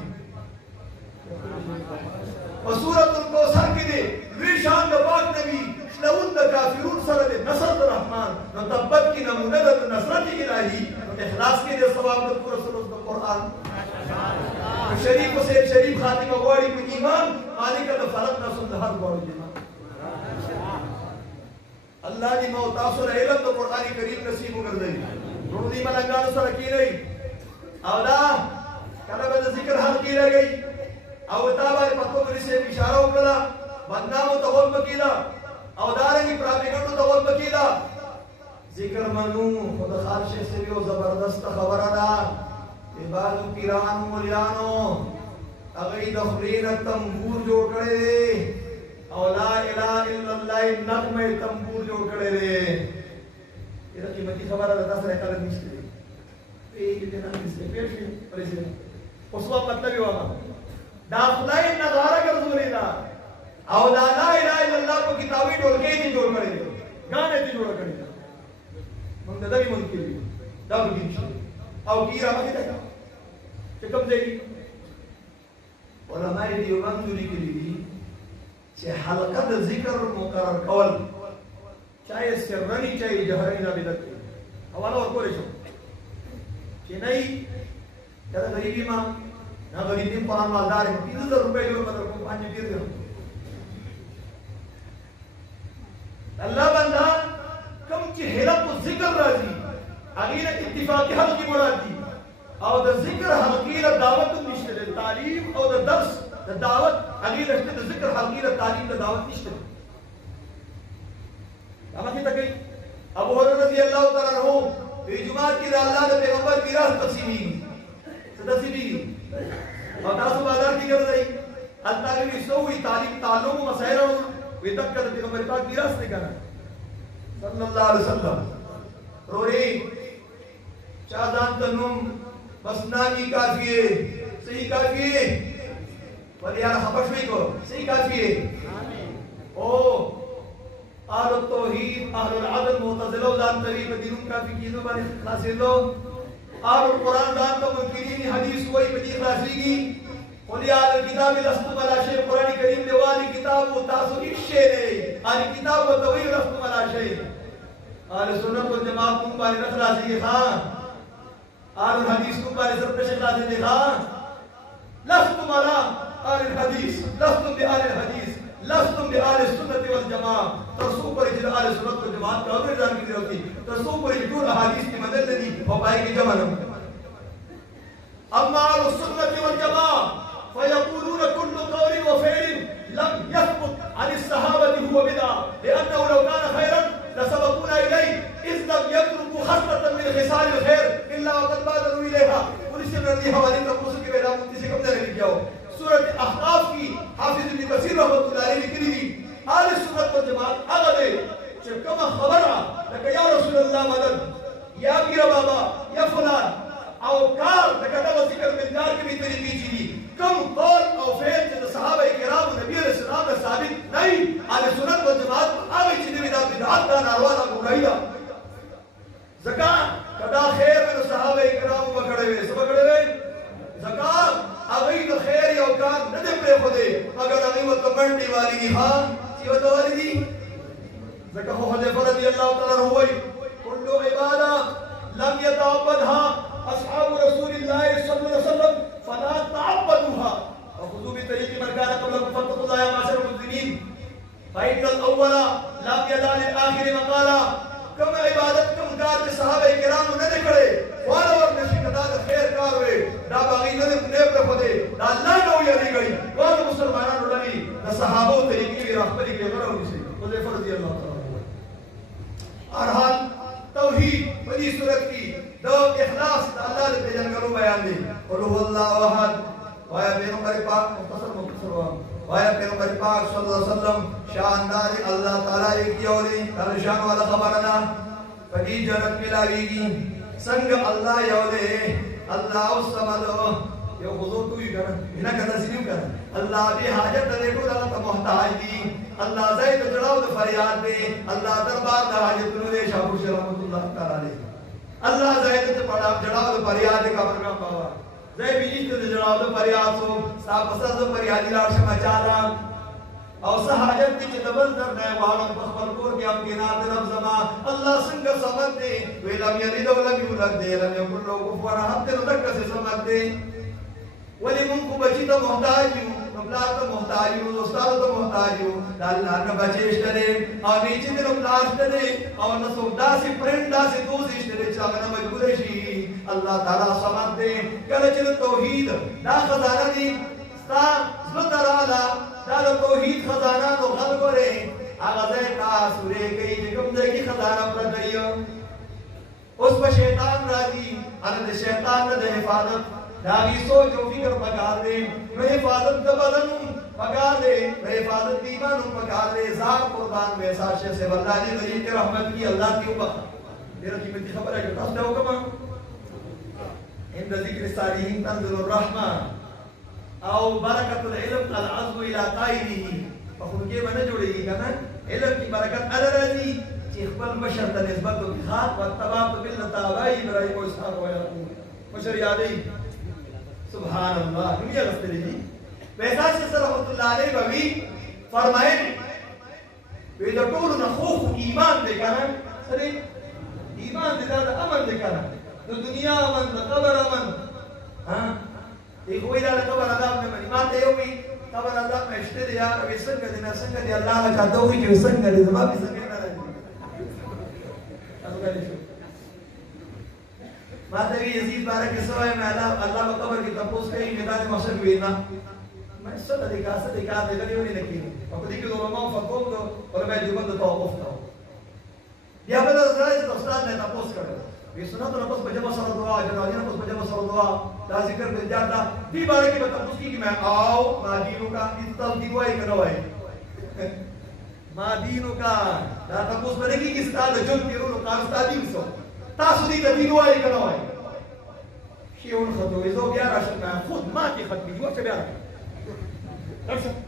بصورت القوصر کی دے لوی شان دا پاک نبی شلون دا کافرون سر دے نصر دا رحمان و تبت کی نمونہ دا نصرت الہی و اخلاص کی دے ثواب دا رسول دا قرآن شریف و سید شریف خاتمہ گواری کو ایمان مالک دا فرق نسل دا ہر گواری جمان اللہ دی موتاثر علم دا قرآن کریم نصیب کر دئی روح دی ملنگانو سر کی رئی اولا کلبہ دا ذکر حل کی رہ گئی اوتابا پتو بری سے اشارہ اکلا بدنامو تغول بکیلا اودارنگی پراپیگنڈو تغول بکیلا ذکر منو خود خارش سے بھی زبردست خبرانا عبادو پیرانو ملیانو اگئی دخلین تنبور جو کڑے دے او لا الہ الا اللہ نغم تنبور جو کڑے دے یہ قیمتی خبر رہتا سر اکالت نشتے دے ایک دینا نشتے پیش بھی پریسی دے اس وقت مطلب ہی ہوگا داخلائی نظارہ کر زوری دا او لا الہ الا اللہ کو کتابی ڈولکے دی جوڑ کڑے دے گانے دی جوڑ کڑے دے منگ دادا بھی ملکی بھی دادا بھی نشتے او گیرہ مکی دیکھا چکم دے گی علماء دیوبند دوری کے لیے چه حلقه د ذکر مقرر کول چاہے سرنی چاہے جہرنی نا بدت حوالا اور کولے شو چه نئی کہتا غریبی ماں نا غریبی قرآن مالدار ہے 30,000 روپے جو مطلب کو 5 دیر دے اللہ بندہ کم چه حلق ذکر راضی اغیر اتفاقی حل کی مراد دی او دا ذکر حلقی دعوت نشتے تعلیم او دا درس دا دعوت اگلی رشتے دا ذکر حلقی تعلیم دا دعوت نشتے اما کی تکی ابو حرر رضی اللہ تعالیٰ رہو تو جماعت کی دا اللہ دا پیغمبر میراث تقسیمی گی تقسیمی گی اور تاسو بازار کی کر رہی التعلیم سوئی تعلیم تعلم و مسائل وی تک کر پیغمبر پاک میراث نے کرنا صلی اللہ علیہ وسلم روری چاہدان تنم بس نامی کافی ہے صحیح کافی ہے ولی یار خبش بھی کو صحیح کافی ہے او اہل التوحید اہل العدل معتزلہ و دان طریب دینوں کافی کیزوں بانی خلاصی دو آل القرآن دان کا منکرین حدیث کوئی بدی خلاصی کی قل یا اہل الکتاب لستم علی شیء قرآن کریم دے والی کتاب و تاسو اشے دے آل کتاب و توی لستم علی شیء آل سنت و جماعت کم بارے خلاصی کی خان آل الحدیث کم بارے سرپش خلاصی دے خان لستم علی آل الحدیث لستم بآل الحدیث لستم بآل السنت والجماعت ترسو پر اجل آل سنت والجماعت کا اگر جان کی ضرورت تھی ترسو پر اجل احادیث کی مدد لدی وپائی کی جمع نم اما آل السنت والجماعت فيقولون كل قول وفعل لم يثبت عن الصحابة هو بدعة لأنه لو كان خيرا لسبقونا إليه إذ لم يتركوا خصلة من خصال الخير إلا وقد بادروا إليها ولسه من الذي حوالين تقوصوا كي بينا مدتسي كم دليل لكياو سورة أحقاف کی حافظ ابن کثیر رحمت اللہ علیہ لکھنی دی آل سنت والجماعت اغدے جب کما خبرہ لکہ یا رسول اللہ مدد یا پیر بابا یا فلان او کار لکہ دو ذکر ملدار کی بھی تری پیچی دی کم قول او فیل جد صحابہ کرام و نبی علیہ السلام کا ثابت نہیں آل سنت والجماعت آگئی چیزی بھی دا بدعات دا ناروانا گمرائی دا زکاة کدا خیر میں صحابہ کرام بکڑے ہوئے سب بکڑے ہوئے زکاة اگئی تو خیر یا اوکان نہ دے پرے خودے اگر اگئی وہ تو منڈی والی دی ہاں چیوہ تو والی دی زکاة حضیفہ رضی اللہ تعالیٰ ہوئی کلو عبادہ لم یتعبدها اصحاب رسول اللہ صلی اللہ علیہ وسلم فلا تعبدوها وخذوا بطريق من كان قبلكم فاتقوا الله يا معشر المسلمين فإن الأول لم يزال للآخر مقالا کم عبادت کم کار کے صحابہ کرام نہ نکڑے والا اور نشی قدا خیر کار ہوئے دا باغی نہ نیب رکھو دے دا اللہ نو یادی گئی والا مسلمانان اڑلی دا صحابہ طریقی کی رحمتی کے غرہ ہوئی سے حضیفہ رضی اللہ تعالیٰ ارحال توحید بنی صورت کی دو اخلاص دا اللہ دے جنگلو بیان دے قلو اللہ وحد وایا پیغمبر پاک مختصر ہوا وایا پیغمبر پاک صلی اللہ علیہ وسلم شاندار اللہ تعالیٰ ایک یولی در شان والا خبرنا پدی جنت ملاوی گی سنگ اللہ یولے اللہ السمدو یو حضور تو ہی کرنا انہا کہتا سنیو کرنا اللہ بھی حاجت دیکھو اللہ تا محتاج دی اللہ زید جڑاو دا فریاد دے اللہ دربار دا حاجت نو دے شاہ خوش رحمت اللہ تعالیٰ دے اللہ زید جڑاو دا فریاد دے کافر کام پاوا زید بھی جیت دے جڑاو دا فریاد سو صاحب پسر دا فریادی لار شما چالا او سحاجت دی دبل در نئے وارم بخبر کور کے ام گنات رب زمان اللہ سنگ سمت دے وی لم یلد و لم یولد دے لم یکن لو کفوانا ہم تنو تک سے سمت دے ولی من کو بچی تو محتاج ہوں نبلار تو محتاج ہوں دوستارو تو محتاج ہوں اللہ نے بچیش دے اور نیچے دے نبلاش دے اور نسو دا سی پرنٹ دا سی دوزیش دے چاگنا مجبورشی اللہ تعالیٰ سمت دے کلچر توحید دا خزانہ دی ستا زلطر آلا دا توحید خزانہ تو غل کرے آغازے کا سورے گئی جکم دے کی خزانہ پر دیو اس پر شیطان راضی انہا شیطان دے حفاظت داغی سوچ و فکر پکار دے میں حفاظت دا بدنوں پکار دے میں حفاظت دیمانوں پکار دے زار قربان میں ساشے سے واللہ جی غریب کے رحمت کی اللہ کی اوپر میرا قیمتی خبر ہے کہ تاس دے حکمہ اند ذکر صالحین تنزل الرحمہ او برکت العلم العظم الى قائلی فخون کے منہ جوڑے گی کہنا علم کی برکت الرازی چیخبل بشر تا نسبت و بخات و اتباب ملت آبائی ابراہیم و اسحاق و یعقوب مشر یادی سبحان اللہ دنیا رستے جی ویسا شیخ رحمت اللہ علیہ بھوی فرمائے ویدہ کول نخوخ ایمان دے کنا سرے ایمان دے دا امن دے کنا تو دنیا امن دا قبر امن ایک ہوئی دا قبر عذاب میں منی ماتے ہوئی قبر عذاب میں اشتے دے یار ابھی سنگ دے نا سنگ دے اللہ کا چاہتا ہوئی جو سنگ دے زمان بھی سنگ نہ رہی ماتے بھی یزید بارہ کے سوائے میں اللہ و قبر کی تپوس کہیں میدان محشر بھی نا میں صدقہ دے گلی ہونی نکی اور کدی کہ علماء فتوم دو اور میں دیوبند توقف تھا یا بدا زرائے سے استاد نے تپوس کرے یہ سنا تو نفس بجمع سر دعا جنازی نفس بجمع سر دعا تا ذکر مل جاتا دی بارے کی بتپوس کی کہ میں آؤ مادینوں کا اتتاب دیوائی کروائی مادینوں کا تا تپوس بنے کی کس طرح جن کی رونو کار استادی سو تاسو دی دیوائی کروائی شیعون خطویزو بیا راشد میں خود ماں کی ختمی دیوا سے بیا راشد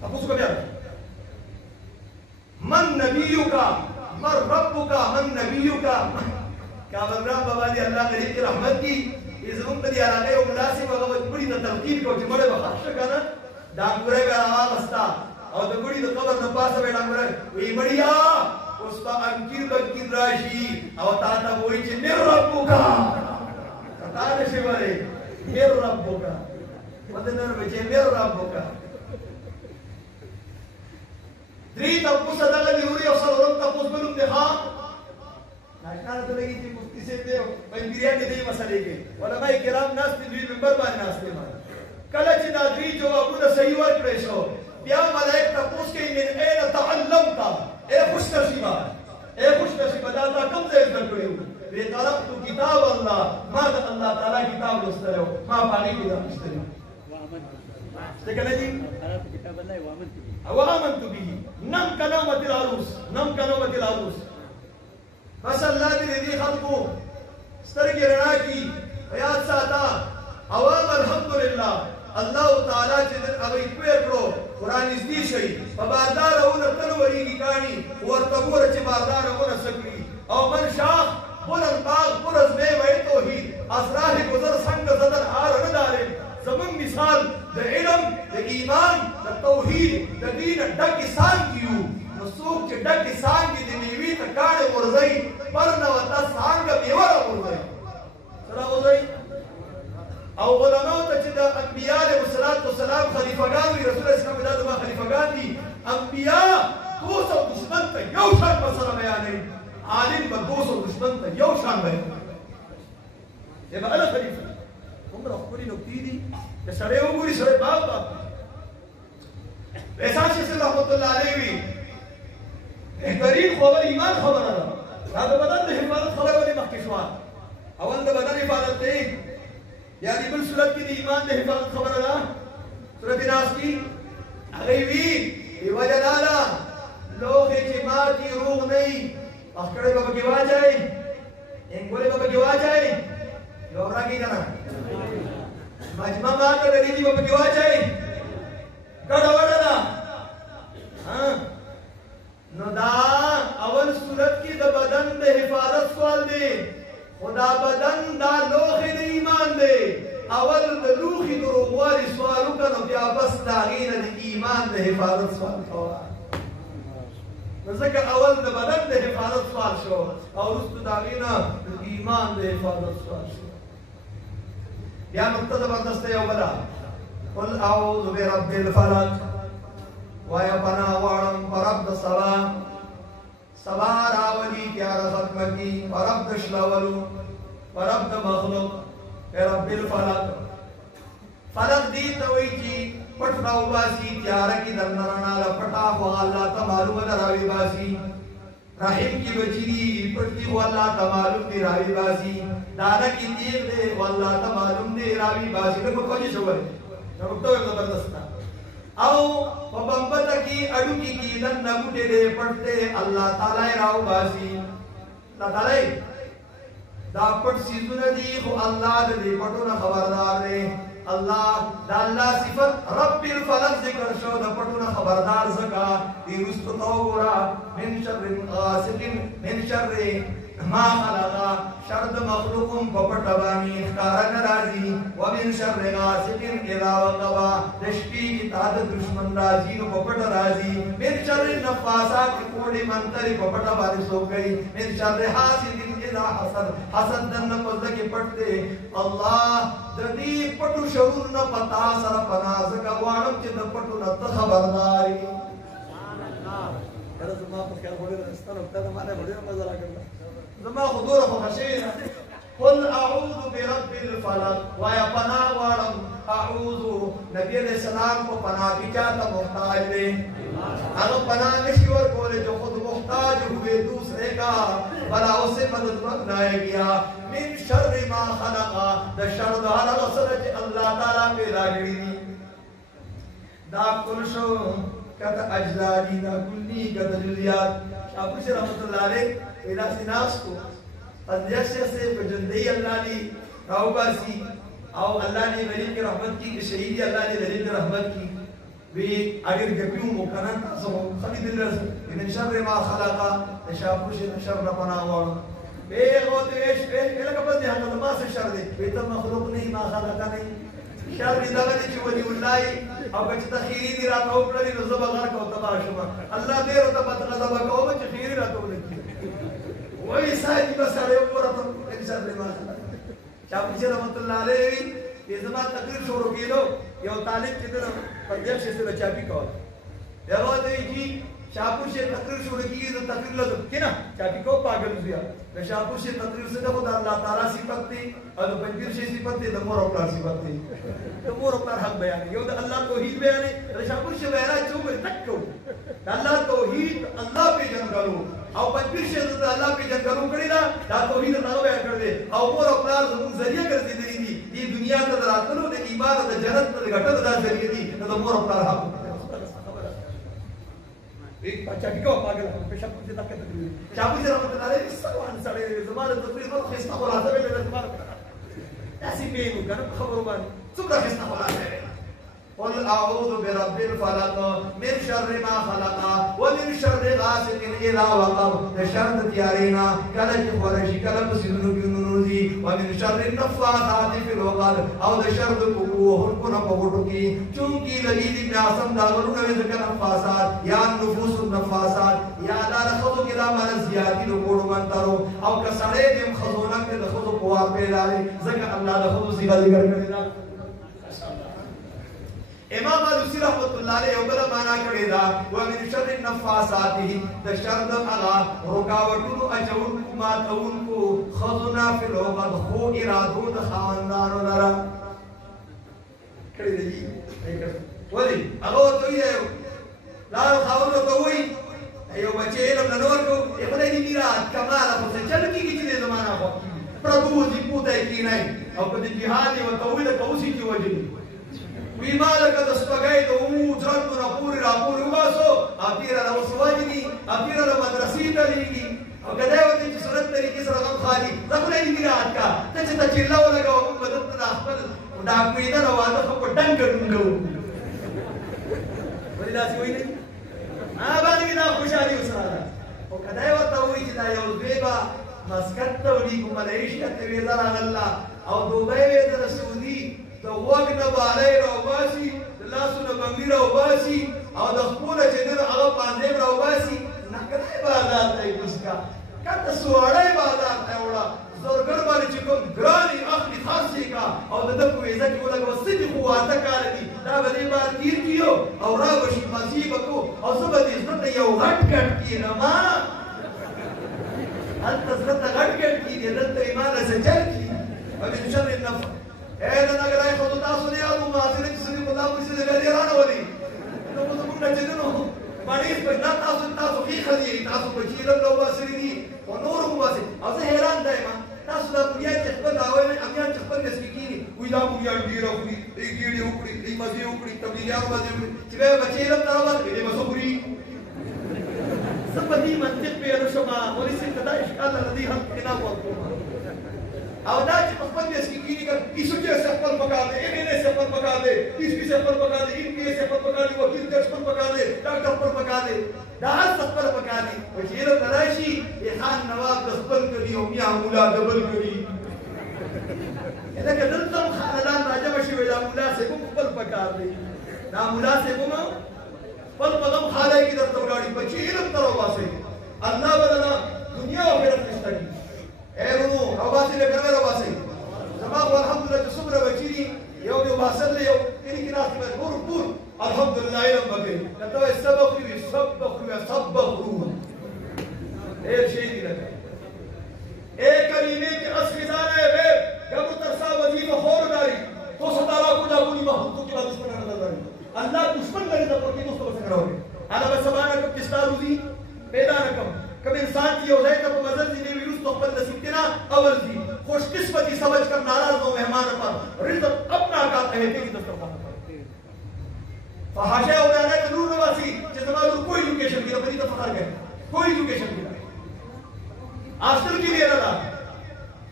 تپوس کو بیا راشد من نبیو کا من ربو کا من نبیو کا کامران بابا دی الله غریب کی رحمت کی زمون په دې علاقه یو مناسب هغه بډې ته تلقین کو چې مړه بخښه کنه دا ګوره غوا وستا او د بډې د قبر نه پاسه ویډا ګوره وی بډیا اوس په انکیر بکیر راشي او تا ته وای چې مر ربوکا کتا نشي وره مر ربوکا ودنه چې مر ربوکا درې تاسو دغه ضروري او سره تاسو بلوم نه ها ناشنا ته لګی چې مفتی سے ته پنځیریان دې مسلې کې علماء کرام ناس دې منبر باندې ناس دي کله چې دا درې جوابونه صحیح ورکړې شو بیا ملائک تاسو کې من اين تعلمت اے خوش نصیبه دا تا کوم ځای زده کړو وی طلبت کتاب الله ما د الله تعالی کتاب لوستلو ما باندې کې دا مشتري څنګه دي کتاب الله وامنت به نم کلمت العروس بس الله دې خلقو سترګې رڼا کی یاد ساته عوام الحمدلله الله تعالی چې د هغه پیړو قران دې شي په باردار او تلوري کی کانی ورته ګور چې باردار او سکړي او من شاخ بلند باغ پرز میں وی توحید اسرار گزر سنگ زدن آر ندارے زمن مثال د علم د ایمان د توحید د دین ډکی سان کیو نو څوک چې ډکی سان کی د نیوی ته کاڼه ورځي پر نو تاسو څنګه میوه ورځي سره ورځي او علماء ته چې د انبیاء علیهم السلام خلیفګان وي رسول الله صلی الله علیه وسلم خلیفګان دي انبیاء دوسو دشمن ته یو شان مسله بیانوي عالم به دوسو دشمن ته یو شان بیانوي یبقى انا خلیفه عمره خپلې نکتې دي د سړی وګوري سړی باب احسان شیخ رحمت الله علیه وي بهترین خبر ایمان خبره ده دا د بدن د حفاظت خبره ولې مخکې شوه اول د بدن حفاظت دی یعنی بل صورت کې د ایمان د حفاظت خبره ده صورت ناس کې هغه وی وجه دادا لوخې چې ماتي روغ نه وي اخکړې به پکې واچوي انګولې به پکې واچوي یو راکې که نه مجمع ماته د دې به پکې واچوي ګډه وډه ده نو دا اول صورت کې د بدن د حفاظت سوال دی خدا بدن دا لوخې د ایمان دی اول د لوخې د روغوالي سوال وکړه نو بیا بس د هغې نه د ایمان د حفاظت سوال کوه نو ځکه اول د بدن د حفاظت سوال شو او وروسته د هغې نه د ایمان د حفاظت سوال شو بیا نقطه زبردسته یو بله قل اعوذ برب الفلق وایا پناه غواړم په رب د سبا سبا راولي تیاره ختمه کي په رب د شلولو په رب د مخلوق رب الفلق فلق دې ته وایي چې پټ راوباسي تیاره کې دننه رڼا له پټه خو الله ته معلومه ده راوباسي رحم کی بچی دی پټ دی خو الله ته معلوم دی راوباسي دانا کې تیر دی والله ته معلوم دی راوباسي نو په کوجي شوی نو په تو زبردست او په بمبته کې اډو کې دن نګوټې دې پټته الله تعالی راوباسي الله تعالی دا پټ سيزونه دي خو الله دې پټونه خبردار دی الله دا الله صفت رب الفلق ذکر شو دا پټونه خبردار زکا دی رستو تو ګورا من شر غاسق من شر ما خلق شر د مخلوقم په پټه باندې ښکار ناراضي ومن شر غاسق اذا وقب د شپې کی تا د دشمن راضي نو په پټه راضي من شر نفاسات کوډي منتري په پټه باندې سوګي من شر حاسد اذا حسد حسد دن په ځکه پټه الله د دې پټو شرور نه پتا سره پناه زکه واړم چې د پټو نه ته خبرداري سبحان الله کله زما په خیال وړي راستانه په دې باندې وړي مزه راکړه زما حضور خو خشينا قل اعوذ برب الفلق وایا پناه واړم اعوذ نبی علیہ السلام کو پناه کی چاته محتاج دی هغه پناه نشي ورکولې جو خود محتاج ہوئے دوسرے کا بلا اسے مدد مانگنا گیا من شر ما خلق د شر د هر غسل چې الله تعالی پیدا کړی دي دا کل شو کته اجزادی دا کلی کته جزئیات ابو شر رحمت الله علیه الى سناس کو پندیاسه سے بجندی اللہ نے راوباسی او اللہ نے ولی کی رحمت کی کہ شہید اللہ نے ولی کی رحمت کی وی اگر گپیوں مکنن تاسو خرید الله من شر ما خلق تشابوش شر پناه وړ ايش لك بدي هذا ما في شر دي بيت مخلوقني ما خلقني شر دي دغه چې ولي والله او چې تخیری دي راته وکړي نو زبر غر کو تبا شوم الله دې ورته پته غضب کوم چې خیری راته ولګي وای ساجي بس اړ یو ورته دې شر دې ما شاپور رحمت الله علیه دې زما تقریر شروع کېدو یو طالب چې دغه پردیش سره چاپی کوله یو دې کی شاپور سے تقریر شروع کی تو تقریر لگا کنا چاپی کو پاگل دیا میں شاپور سے تقریر سے خدا اللہ تعالی صفت تھی اور پنځیر سے صفت تھی د مور او پلار صفت تھی د مور او پلار حق بیان یو د الله توحید بیان ہے شاپور سے بیان چوبر تک کو الله توحید الله په جنګالو او پنځیر سے د الله په جنګالو کړی دا توحید نه بیان کړی دی او مور او پلار زموږ ذریعہ ګرځېدلی دي دې دنیا ته دراتلو د ایمان او د جنت د غټلو دا ذریعہ دي د مور او پلار حق एक चाबी को पागल पेशा पूछे तक के चाबी से रखते नारे सवान सारे जमाने तकरीर को खिस्ता बोला था मेरे जमाने ऐसी बेगु कर खबर बानी सुबह खिस्ता बोला है قل اعوذ برب الفلق من شر ما خلق ومن شر غاسق اذا وقب شر تیارینا کله چې خورشي کله په سینو کې نوزي ومن شر النفاثات في العقد او د شر د کوه کو نه پټو کې چونکی لګي دي ناسم دا ورونه ذکر نفاثات یا نفوس النفاثات یا دا خذو کې دا مر زیاتی له کوړو منترو او کسړې دې خذونه کې د خذو قوار پیدا لري ځکه الله د خذو صيغه ذکر کړی دا امام علوسی رحمت اللہ علیہ بل معنا کړی دا ومن شر النفاثات د شر د اغا رکاوټونو اچون ما تون کو خذنا فی العقد خو ارادو د خاندانو لرا کړی دی ولی هغه ته یو لا خاونو ته وی ایو بچی علم نور کو خدای دې میرا کمال په چل کې چې زمانہ خو پربو دې پوتای کی نه او په دې جهاد او توحید کوسی کی وجه بیمالک د سپګای د عمو ځرت نه پوری را پوری وباسو اخیرا د وسواجی اخیرا د مدرسې ته لګي او کله یو چې صورت طریقې سره غو خالي دغه دې میراث کا ته چې ته چلاو لګاو په بدن د خپل دا کوي دا واده په ډنګ ډنګو ولدا سی وای نه باندې دا خوشالي وسره او کله یو ته وای چې دا یو دیبا مسکت ته ودی کوم ملیشیا ته ویزا الله او دوبه ویزا سعودي د وګ نه بالای راو باسي د لاسو نه بنګړي راو باسي او د خپل چې د هغه باندې راو باسي نکړه بازار دی پسکا کته سوړې بازار ته وړه زورګر باندې چې کوم ګراني اخلي خاصي کا او د دغه ویزه کې ولګ وسدي قواته کار دي دا به ما تیر کیو او را وشي مصیب کو او سبا دې زړه یو غټ کټ کی نه ما انت زړه غټ کټ کی دې د ایمان سره چل کی او د شر النفس اے دا نګرای خو تاسو نه یادو ما سره چې سړي په تاسو چې غلي رانه ولي نو موږ نه چې نو باندې په تاسو کې خدي تاسو په چیرې نو واسري دي او نور مو واسي او زه حیران دایم تاسو دا بیا چې خپل داوي نه امیا چې خپل مسکینی وې دا مو یاد ډیر او دې ګیډي وکړي دې مزي وکړي تبلیغات باندې چې به بچي له تراوت دې مسوبري سبدي منطق په رشما ولې څه کدا اشکال لدی هم کنا ورکو او دا چې په خپل مسکینی کا کیسو چې خپل پکا دے ایمه سے خپل پکا دے اس کی سے خپل پکا دے ان کی سے خپل پکا دے وکیل کے خپل پکا دے ډاکټر خپل پکا دے دا خپل پکا دے او چې له تراشی خان نواب د خپل کړي او بیا مولا ډبل کړي اته کله تم خاندان راځه شي ویلا مولا سے خپل پکا دے دا مولا سے کوم خپل پغم خاله کی درته ولاړي بچی علم تر واسه الله بدلا دنیا او آخرت مستقیم ایرونو رواسي له ګرځي رواسي زما الحمدلله صبر بچی یو دی واسل یو ان کې راځي پور الحمدلله علم بګي کته سبق وي سبق اے شي دی لګا اے کلمه کې اصل ځان ہے غیر جب ترسا وظیفه خور داری تو ستاره کو دا بونی محمود کی بات سره نه داري الله دشمن لري د پرتی دوستو سره راوي انا بسبانه کو کستارو دي پیدا نکم کم انسان کی یو ځای ته په مزل دي ویروس تو خپل نصیبنا اول دي خوش قسمتی سمجھ کر ناراض ہو مہمان پر رزق اپنا کا کہتے ہیں دسترخوان پر فحاشا اڑانا ضرور نواسی کہ زمانہ کوئی ایجوکیشن کی بڑی تو فخر گئے کوئی ایجوکیشن کی ہاسٹل کی لیے رہا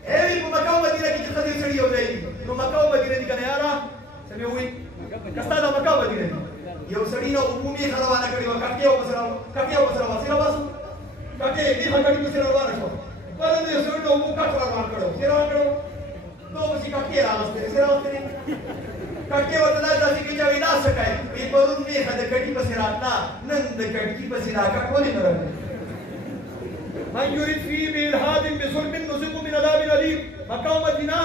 اے بھی مکہ مدینہ کی خدمت چڑی ہو جائے گی تو مکہ مدینہ دی کنے یارا سمے ہوئی کستا دا مکہ مدینہ یہ سڑی نہ عمومی خلوانا کڑی وا کٹیا وسرا واسیلا واسو کٹے دی ہٹڑی کو سره واره شو पर दे सो नो मुका फरमान करो सिरा करो तो बसी काके रास्ते सिरा होते काके वतला जाती की जविदा सकाय ये परून मी हद कटी पसिरातना नंद कटी पसिरा का कोणी मरत من يريد فيه بإلحاد بظلم نذقه من عذاب أليم مکہ و مدینہ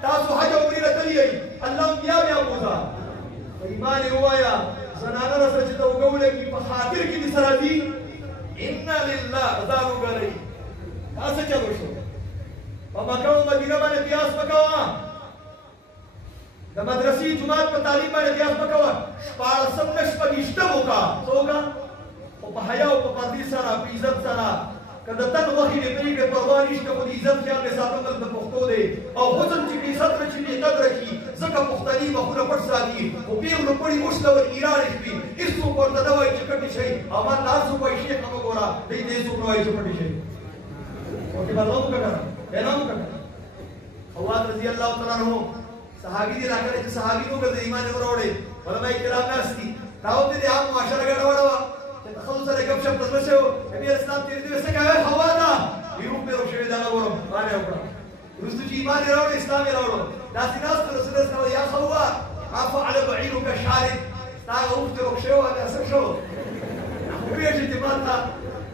تاسو حج او عمرہ تللی الله بیا موزا ایمان روایا زنانه رسل چې ته وګوله کی په خاطر کې دي سره دي ان لله ځانو غړي تاسو چلو شو په مکه او مدینه باندې قیاس وکوا د مدرسې جماعت په تعلیم باندې قیاس وکوا شپږ نشپږشته وکا څوګه او په حیا او په پردي سره په عزت سره کله تن وخی دې پری کې پروا نشته خو دې عزت خیال به ساتل د پښتو دی او حسن چې دې ستر چې دې قدر کی زکه مختلف خو پټ ساتي او پیغلو پړي مشته ور ایران شي ایسو ورته دا وایي چې کټی شي او ما تاسو وایي شیخ هغه ګورا دې دې سو وایي چې کټی شي او کې بلوم کړه اعلان کړه خوات رضی الله تعالی عنہ صحابي دې راکړي چې صحابي نو ګرځي ایمان وروړي علماء کرام ناشتي راو دې عام معاشره ګډوډه خلص على كم شاب تزمشوا نبي الاسلام تيري دي سكا هوانا يروح بيرو شوي دا غورم باندې وکړه رسول چې ایمان راوړ اسلام راوړ دا سيناس رسول الله يا خوا عفو على بعيرك شارد تا اوفترك شو هذا شو ویش اعتماد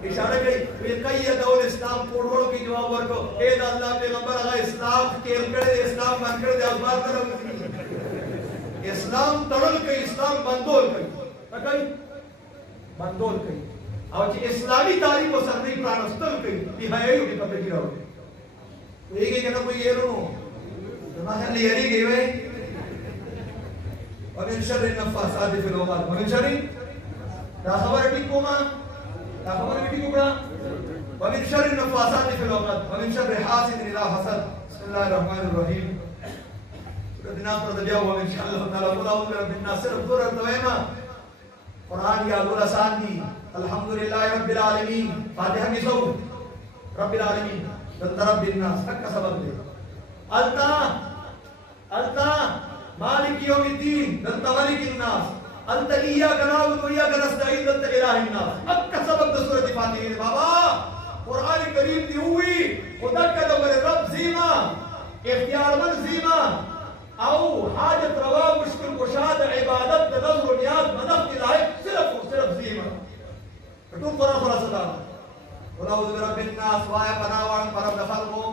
اشاره کوي وی قید او اسلام پورولو کې جواب ورکو اے د الله پیغمبر هغه اسلام کې کړه اسلام باندې کړه د اخبار کړه اسلام تړل کوي اسلام بندول کوي کوي بندول کوي او چې اسلامي تاریخ او سره پرانستل کوي په هيایو کې په کې راوړي ویږي کنه کوئی یې نو ما څنګه یې وي ومن شر النفاثات في العقد ومن شر دا خبر دې کومه دا خبر دې کومه ومن شر النفاثات في العقد ومن شر حاسد اذا حسد بسم الله الرحمن الرحيم ردنا پر دیا ومن شاء الله تعالی ولا رب الناس صرف دور تویما قرآن یا گل آسان دی الحمدللہ رب العالمین فاتحہ کی سو رب العالمین دلتا رب الناس حق کا سبب دے التا مالک یوم الدین دلتا مالک الناس التا ایاک نعبد و ایاک نستعین دلتا الہ الناس حق کا سبب دے سورت فاتحہ دے بابا قرآن کریم دی ہوئی خدا کا دور رب زیما اختیار من زیما او حاجت روا مشکل کشاد عبادت نظر و نیاز منفت لائق صرف و صرف زیمہ کتون قرآن خلاصہ دا ولعوذ برب الناس وایا پناوان پرب دخل کو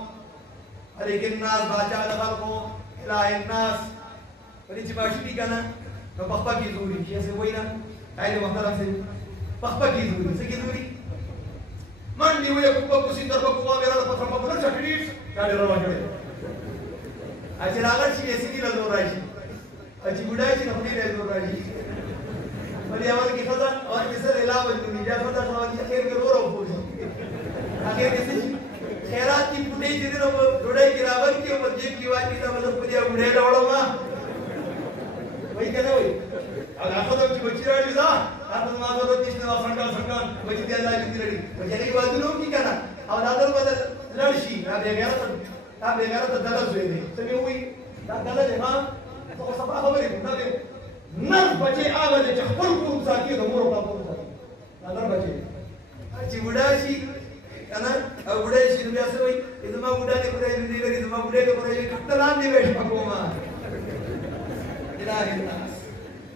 علیک الناس باچا دخل کو الہ الناس ولی چی باشی بھی کنا تو پخپا کی دوری کیا سے وہی نا قائد محترم سے پخپا کی دوری سے کی دوری من نہیں ہوئے کپا کسی طرف کپا میرا پتھر پاپا چکریش کالی روا کرے اچھا راغت چی ایسی کی نظر راشی اچھی بڑھائی چی نفلی نظر راشی ولی اول کی خدا اور کسر علاوہ جنونی جا خدا خواہی خیر کے رو رو پوچھو آخر کسی خیرات کی پوٹے چی دن روڑائی کی رابر کی اوپر جیب کی وائی کی مطلب پدیا بڑھائی لوڑا ما وہی کہنا ہوئی اگر خدا چی بچی رہی دا آتاز ماں خدا تیشن و فرکان بچی دیا اللہ کی رہی بچی رہی وادلوں کی کہنا اور دادر بدل لڑشی نا بے گیا تا بیگاره ته دلل زوی دی څه مې وایي دا دلل دی ها څه خو صفا خبرې کوم دا دی نر بچې هغه دی چې خپل کور ساتي د مور او پلار کور ساتي دا نر بچې چې بوډا شي که نه او بوډا شي نو بیا څه وایي زما بوډا دی خدای دې لري زما بوډۍ دی خدای دې کټه لاندې ویشپه کومه الهي الناس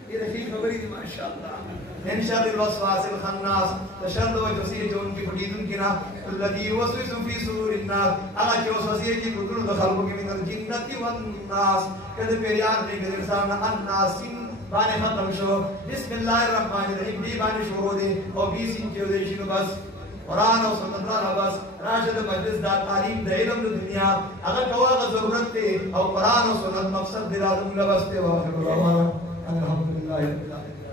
دې د ښې خبرې دي ماشاءالله من شر الوسواس الخناس تشر وجوسيه جون کی پڑیدن کی نا الذي يوسوس في صدور الناس الا کہ وسوسه کی بدل دخل کی من الجنه والناس کد پیریان نے کہ انسان الناس بانے ختم شو بسم الله الرحمن الرحیم دی بانے شروع دے اور 20 انچ دے شنو بس قرآن اور سنت را بس راشد مجلس دا تعلیم دے علم دنیا اگر کوا ضرورت تے اور قرآن اور سنت مقصد دلا دوں بس تے واخر الحمدللہ رب العالمین